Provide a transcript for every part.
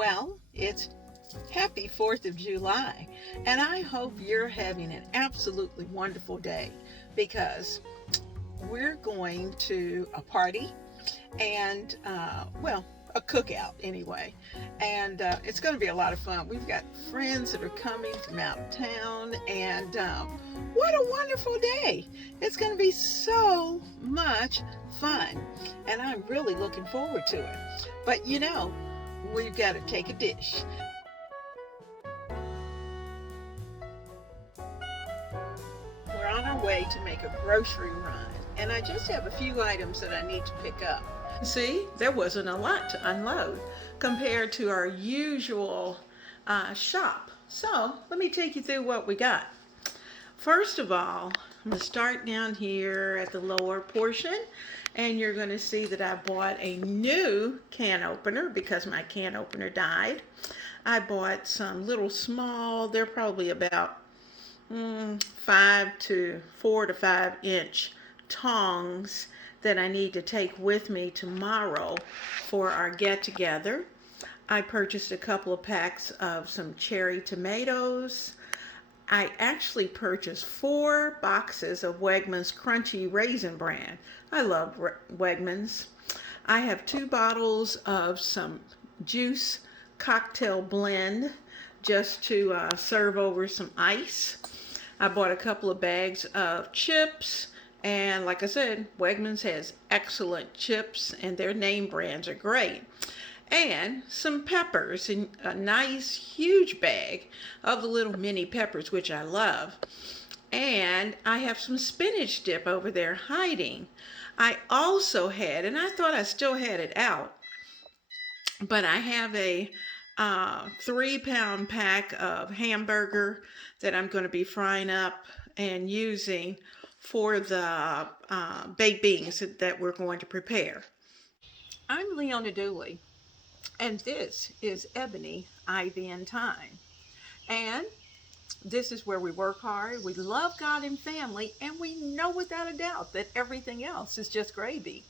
Well, it's happy 4th of July, and I hope you're having an absolutely wonderful day because we're going to a party and, a cookout anyway. And it's going to be a lot of fun. We've got friends that are coming from out of town, and what a wonderful day! It's going to be so much fun, and I'm really looking forward to it. But we've got to take a dish. We're on our way to make a grocery run, and I just have a few items that I need to pick up. See, there wasn't a lot to unload compared to our usual shop. So let me take you through what we got. First of all, I'm going to start down here at the lower portion, and you're going to see that I bought a new can opener because my can opener died. I bought some little small, they're probably about 4 to 5 inch tongs that I need to take with me tomorrow for our get together. I purchased a couple of packs of some cherry tomatoes. I actually purchased 4 boxes of Wegmans Crunchy Raisin Bran. I love Wegmans. I have 2 bottles of some juice cocktail blend just to serve over some ice. I bought a couple of bags of chips, and like I said, Wegmans has excellent chips and their name brands are great. And some peppers, in a nice huge bag of the little mini peppers, which I love. And I have some spinach dip over there hiding. I also had, and I thought I still had it out, but I have a 3-pound pack of hamburger that I'm going to be frying up and using for the baked beans that we're going to prepare. I'm Leona Dooley, and this is Ebony, Ivy, and Thyme. And this is where we work hard, we love God and family, and we know without a doubt that everything else is just gravy.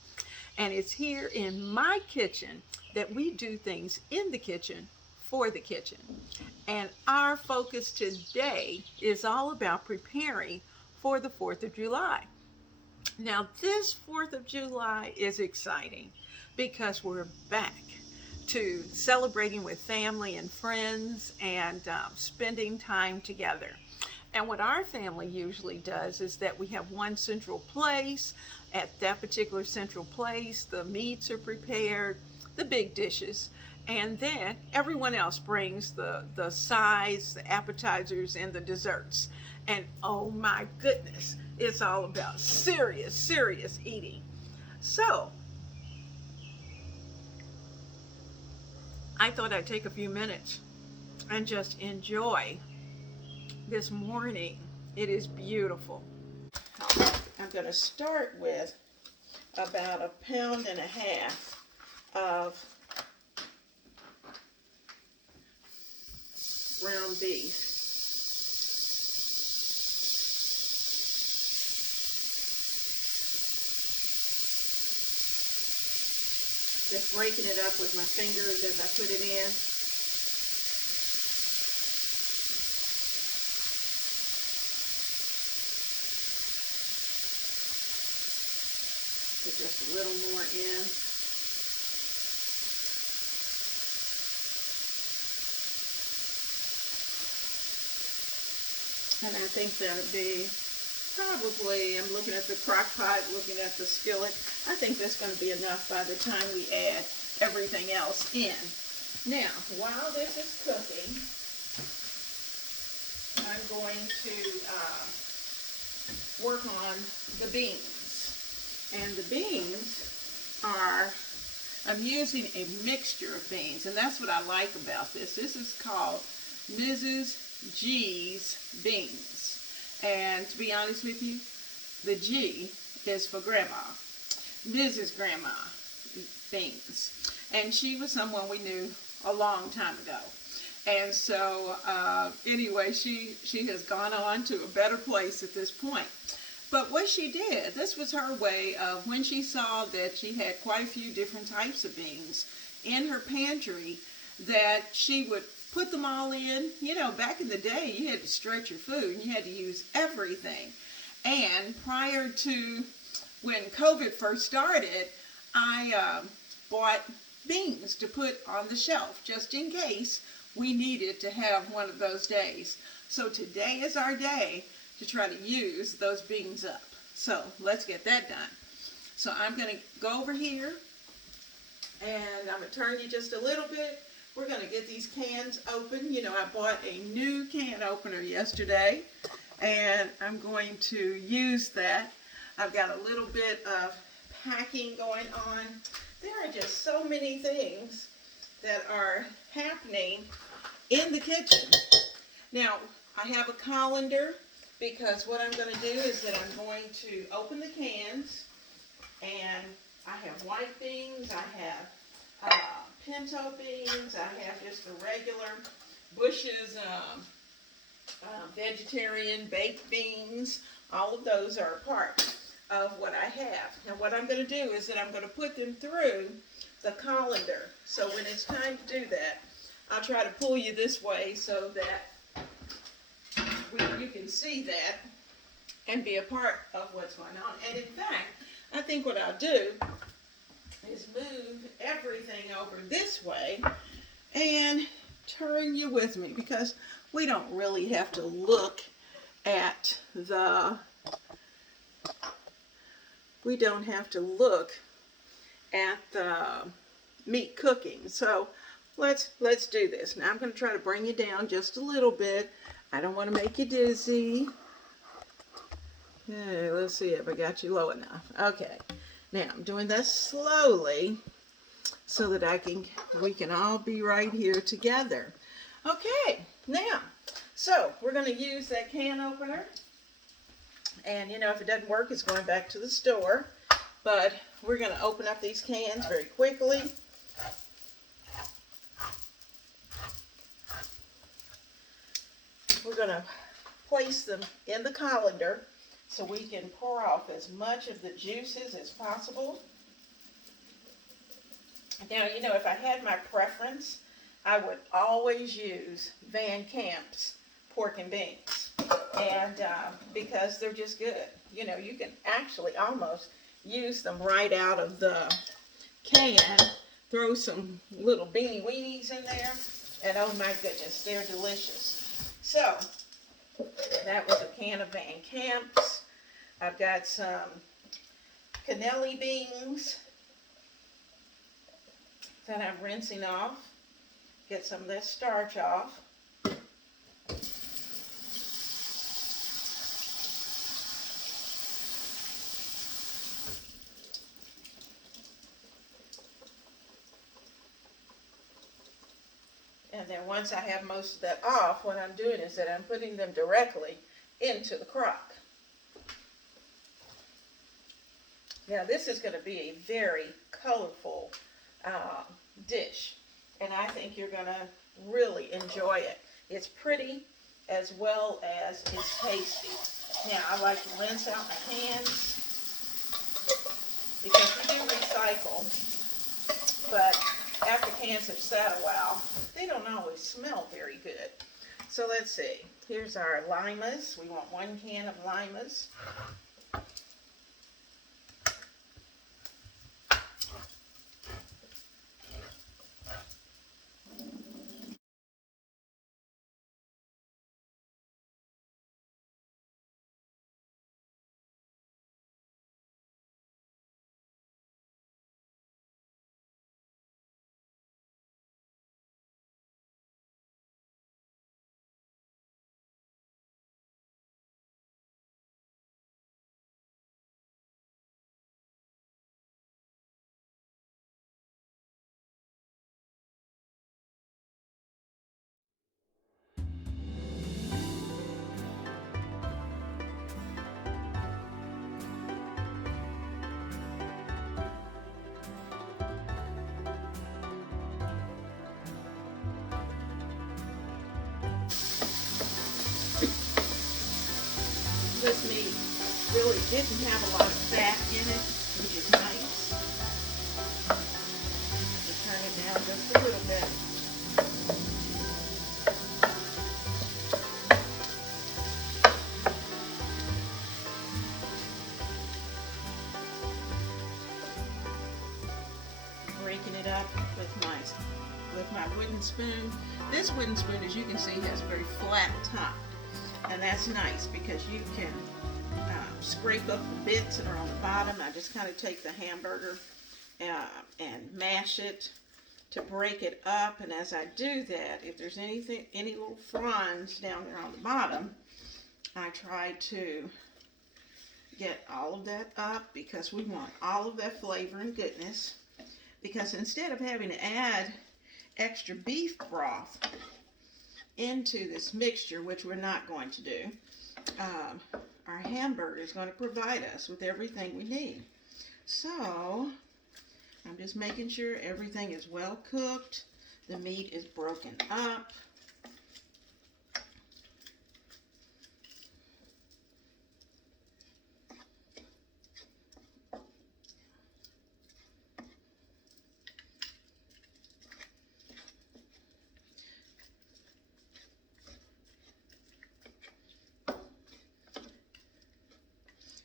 And it's here in my kitchen that we do things in the kitchen for the kitchen. And our focus today is all about preparing for the 4th of July. Now, this 4th of July is exciting because we're back to celebrating with family and friends and spending time together. And what our family usually does is that we have one central place. At that particular central place, the meats are prepared, the big dishes, and then everyone else brings the sides, the appetizers, and the desserts. And oh my goodness, it's all about serious eating. So I thought I'd take a few minutes and just enjoy this morning. It is beautiful. I'm going to start with about 1.5 pounds of ground beef. Just breaking it up with my fingers as I put it in. Put just a little more in. And I think that'll be probably, I'm looking at the Crockpot, looking at the skillet. I think that's going to be enough by the time we add everything else in. Now, while this is cooking, I'm going to work on the beans. And the beans are, I'm using a mixture of beans, and that's what I like about this. This is called Mrs. G's beans. And to be honest with you, the G is for Grandma, Mrs. Grandma beans. And she was someone we knew a long time ago. And so anyway, she has gone on to a better place at this point. But what she did, this was her way of, when she saw that she had quite a few different types of beans in her pantry, that she would put them all in. You know, back in the day, you had to stretch your food and you had to use everything. And prior to when COVID first started, I bought beans to put on the shelf just in case we needed to have one of those days. So today is our day to try to use those beans up. So let's get that done. So I'm going to go over here and I'm going to turn you just a little bit. We're going to get these cans open. You know, I bought a new can opener yesterday and I'm going to use that. I've got a little bit of packing going on. There are just so many things that are happening in the kitchen. Now, I have a colander because what I'm going to do is that I'm going to open the cans, and I have white beans, I have pinto beans, I have just the regular Bush's vegetarian baked beans. All of those are a part of what I have. Now what I'm going to do is that I'm going to put them through the colander. So when it's time to do that, I'll try to pull you this way so that you can see that and be a part of what's going on. And in fact, I think what I'll do is move everything over this way and turn you with me, because we don't really have to look at the meat cooking. So let's do this. Now I'm going to try to bring you down just a little bit. I don't want to make you dizzy. Okay, let's see if I got you low enough. Okay. Now I'm doing this slowly so that we can all be right here together. Okay. Now, so we're going to use that can opener. And you know, if it doesn't work, it's going back to the store. But we're going to open up these cans very quickly. We're going to place them in the colander so we can pour off as much of the juices as possible. Now, you know, if I had my preference, I would always use Van Camp's pork and beans. And because they're just good. You know, you can actually almost use them right out of the can. Throw some little beanie weenies in there. And oh my goodness, they're delicious. So, that was a can of Van Camp's. I've got some cannelli beans that I'm rinsing off. Get some of this starch off. And then once I have most of that off, what I'm doing is that I'm putting them directly into the crock. Now this is going to be a very colorful dish, and I think you're going to really enjoy it. It's pretty as well as it's tasty. Now I like to rinse out my hands because we do recycle, but after cans have sat a while, they don't always smell very good. So let's see. Here's our limas. We want 1 can of limas. This meat really didn't have a lot of fat in it, which is nice. Just turn it down just a little bit. with my wooden spoon. This wooden spoon, as you can see, has a very flat top. And that's nice because you can scrape up the bits that are on the bottom. I just kind of take the hamburger and mash it to break it up. And as I do that, if there's any little fronds down there on the bottom, I try to get all of that up because we want all of that flavor and goodness. Because instead of having to add extra beef broth into this mixture, which we're not going to do, our hamburger is going to provide us with everything we need. So I'm just making sure everything is well cooked, the meat is broken up.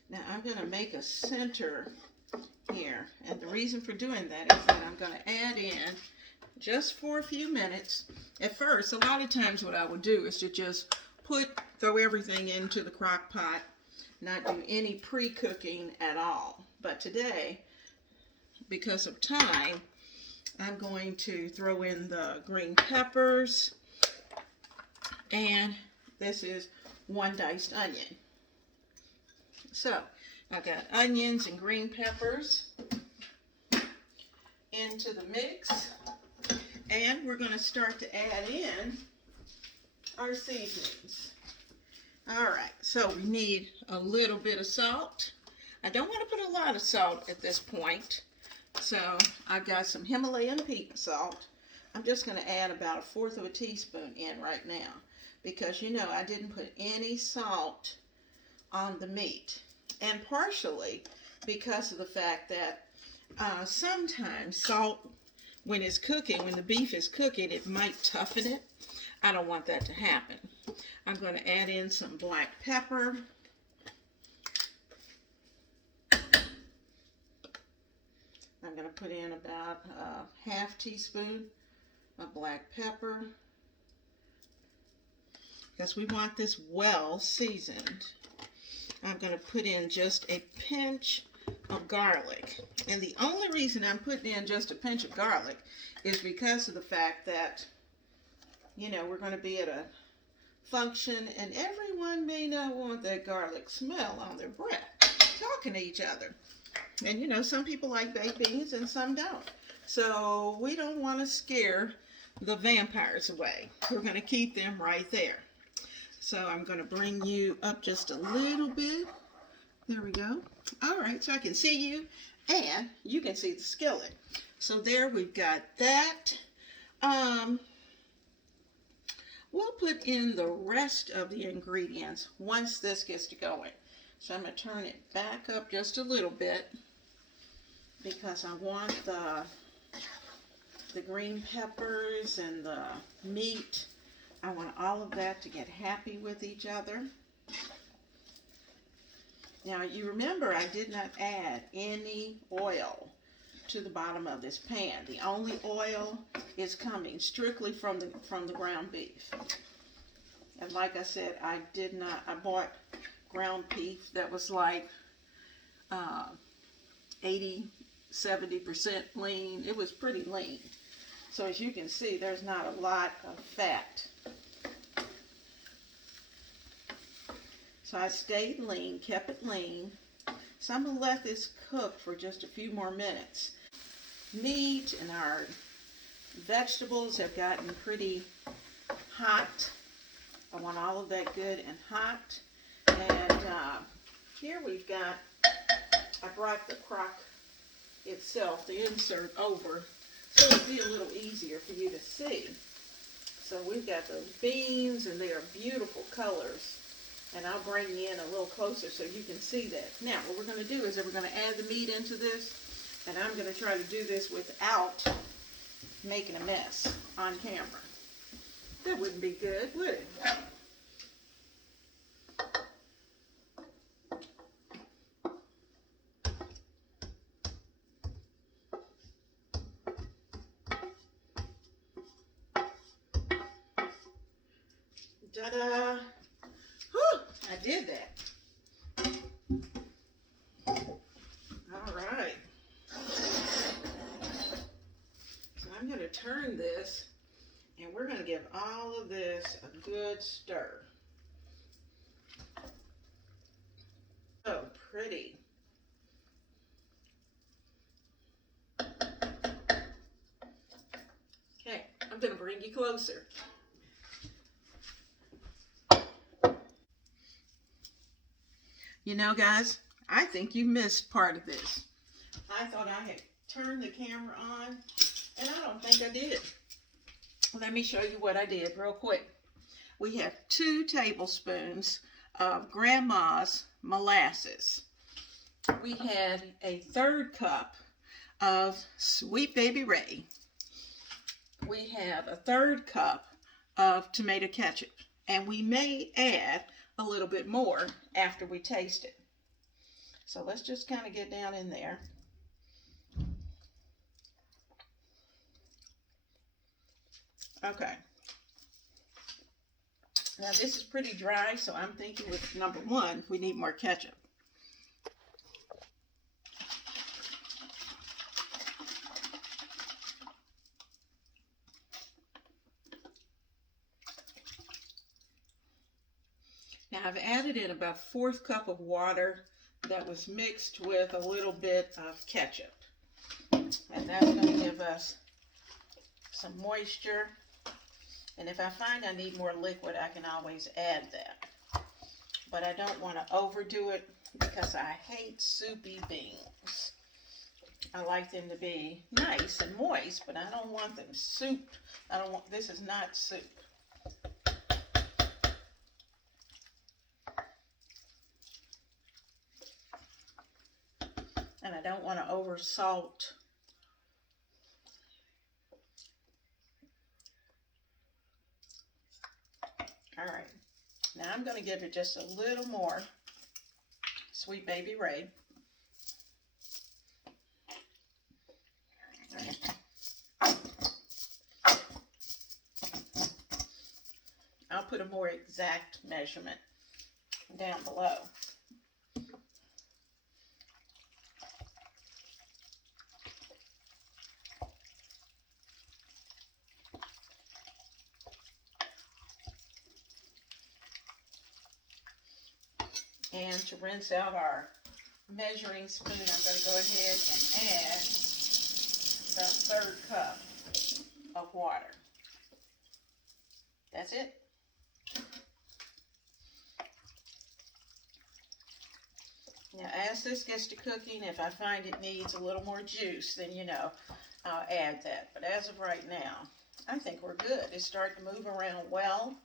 Now I'm going to make a center here, and the reason for doing that is that I'm going to add in, just for a few minutes. At first, a lot of times what I would do is to just throw everything into the crock pot, not do any pre-cooking at all. But today, because of time, I'm going to throw in the green peppers, and this is 1 diced onion. So, I've got onions and green peppers into the mix, and we're going to start to add in our seasonings. Alright, so we need a little bit of salt. I don't want to put a lot of salt at this point, so I've got some Himalayan pink salt. I'm just going to add about 1/4 teaspoon in right now, because you know I didn't put any salt on the meat. And partially because of the fact that sometimes salt, when it's cooking, when the beef is cooking, it might toughen it. I don't want that to happen. I'm going to add in some black pepper. I'm going to put in about 1/2 teaspoon of black pepper, because we want this well seasoned. I'm going to put in just a pinch of garlic. And the only reason I'm putting in just a pinch of garlic is because of the fact that, you know, we're going to be at a function and everyone may not want that garlic smell on their breath, talking to each other. And, you know, some people like baked beans and some don't. So we don't want to scare the vampires away. We're going to keep them right there. So I'm going to bring you up just a little bit. There we go. All right, so I can see you and you can see the skillet. So there we've got that. We'll put in the rest of the ingredients once this gets to going. So I'm going to turn it back up just a little bit because I want the green peppers and the meat. I want all of that to get happy with each other. Now you remember I did not add any oil to the bottom of this pan. The only oil is coming strictly from the ground beef. And like I said, I bought ground beef that was like 80-70% lean. It was pretty lean. So as you can see, there's not a lot of fat. So I stayed lean, kept it lean. So I'm going to let this cook for just a few more minutes. Meat and our vegetables have gotten pretty hot. I want all of that good and hot. And here we've got, I brought the crock itself, the insert, over so it'll be a little easier for you to see. So we've got those beans, and they are beautiful colors. And I'll bring you in a little closer so you can see that. Now, what we're going to do is that we're going to add the meat into this, and I'm going to try to do this without making a mess on camera. That wouldn't be good, would it? Ta-da! Whew, I did that. All right. So I'm going to turn this, and we're going to give all of this a good stir. So pretty. Okay, I'm going to bring you closer. You know, guys, I think you missed part of this. I thought I had turned the camera on, and I don't think I did. Let me show you what I did real quick. We have 2 tablespoons of Grandma's molasses. We had a 1/3 cup of Sweet Baby Ray. We have a 1/3 cup of tomato ketchup, and we may add a little bit more after we taste it. So let's just kind of get down in there. Okay. Now this is pretty dry, so I'm thinking with number 1, we need more ketchup. Now I've added in about 1/4 cup of water that was mixed with a little bit of ketchup. And that's going to give us some moisture. And if I find I need more liquid, I can always add that. But I don't want to overdo it because I hate soupy beans. I like them to be nice and moist, but I don't want them souped. This is not soup. And I don't want to over salt. All right, now I'm going to give it just a little more Sweet Baby Ray. I'll put a more exact measurement down below. And to rinse out our measuring spoon, I'm going to go ahead and add about 1/3 cup of water. That's it. Now, as this gets to cooking, if I find it needs a little more juice, then I'll add that. But as of right now, I think we're good. It's starting to move around well,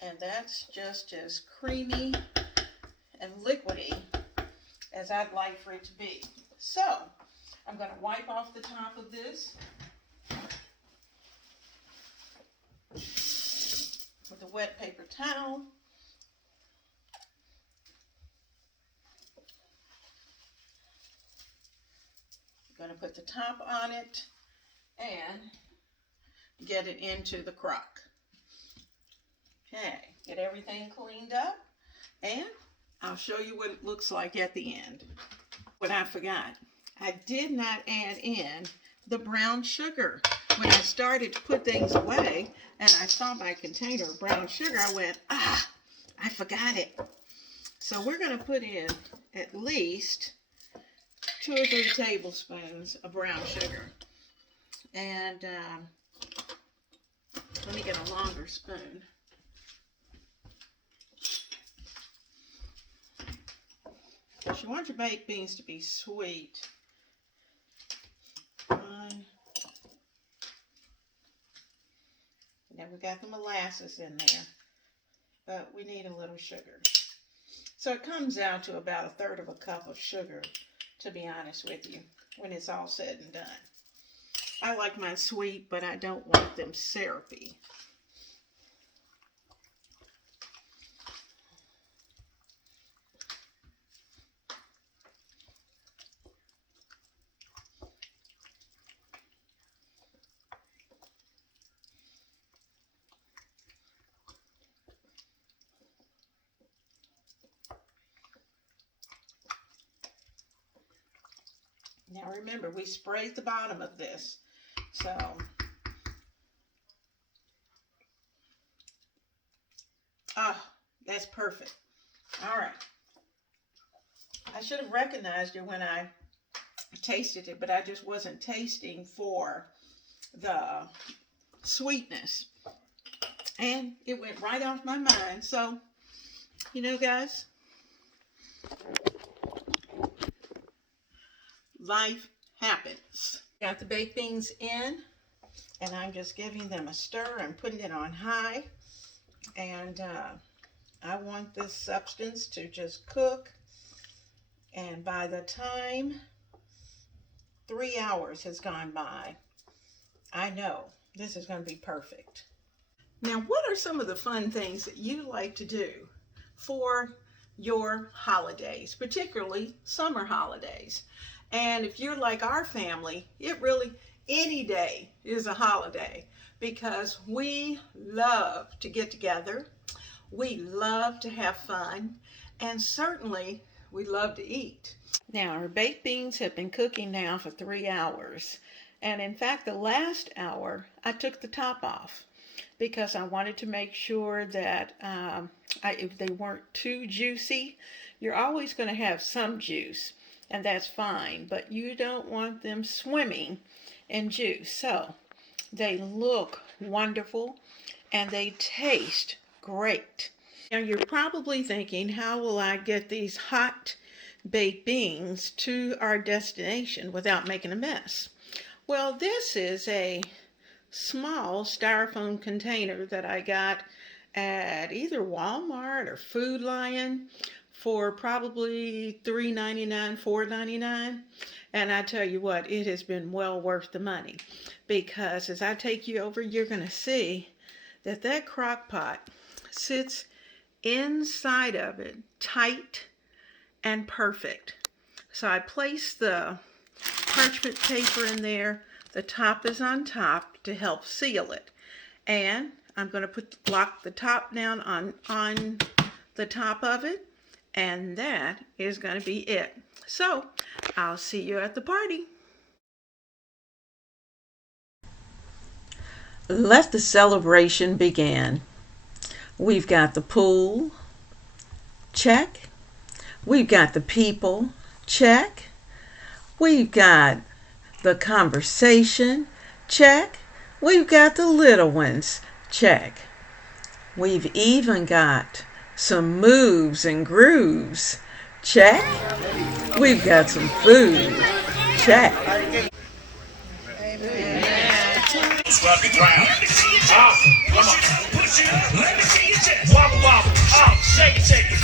and that's just as creamy and liquidy as I'd like for it to be. So, I'm going to wipe off the top of this with a wet paper towel. I'm going to put the top on it and get it into the crock. Okay, get everything cleaned up, and I'll show you what it looks like at the end. What I forgot, I did not add in the brown sugar. When I started to put things away and I saw my container of brown sugar, I went, I forgot it. So we're going to put in at least 2 or 3 tablespoons of brown sugar. And let me get a longer spoon. Because you want your baked beans to be sweet. 1. And then we got the molasses in there. But we need a little sugar. So it comes out to about 1/3 cup of sugar, to be honest with you, when it's all said and done. I like mine sweet, but I don't want them syrupy. Now remember, we sprayed the bottom of this, so that's perfect. All right. I should have recognized it when I tasted it, but I just wasn't tasting for the sweetness. And it went right off my mind. So, you know, guys, life happens. Got the baked beans in, and I'm just giving them a stir and putting it on high. And I want this substance to just cook. And by the time 3 hours has gone by, I know this is going to be perfect. Now, what are some of the fun things that you like to do for your holidays, particularly summer holidays? And if you're like our family, it really, any day is a holiday because we love to get together. We love to have fun, and certainly we love to eat. Now, our baked beans have been cooking now for 3 hours. And in fact, the last hour, I took the top off because I wanted to make sure that if they weren't too juicy, you're always going to have some juice, and that's fine, but you don't want them swimming in juice. So they look wonderful and they taste great. Now you're probably thinking, how will I get these hot baked beans to our destination without making a mess? Well, this is a small styrofoam container that I got at either Walmart or Food Lion for probably $3.99, $4.99. And I tell you what, it has been well worth the money, because as I take you over, you're going to see that that crock pot sits inside of it tight and perfect. So I place the parchment paper in there. The top is on top to help seal it. And I'm going to block the top down on the top of it. And that is going to be it. So I'll see you at the party. Let the celebration begin. We've got the pool, check. We've got the people, check. We've got the conversation, check. We've got the little ones, check. We've even got some moves and grooves, check. We've got some food, check. Amen. Wobble, wobble, shake it, shake it.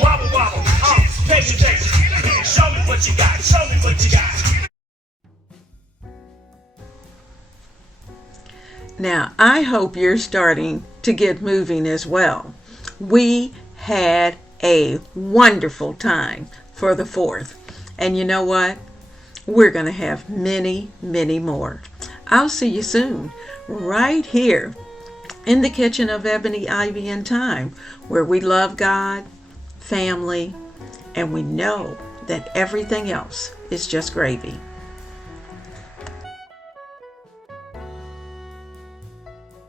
Wobble, wobble, take it, take it. Show me what you got, show me what you got. Now, I hope you're starting to get moving as well. We had a wonderful time for the 4th. And you know what? We're going to have many, many more. I'll see you soon, right here in the kitchen of Ebony, Ivy, and Thyme, where we love God, family, and we know that everything else is just gravy.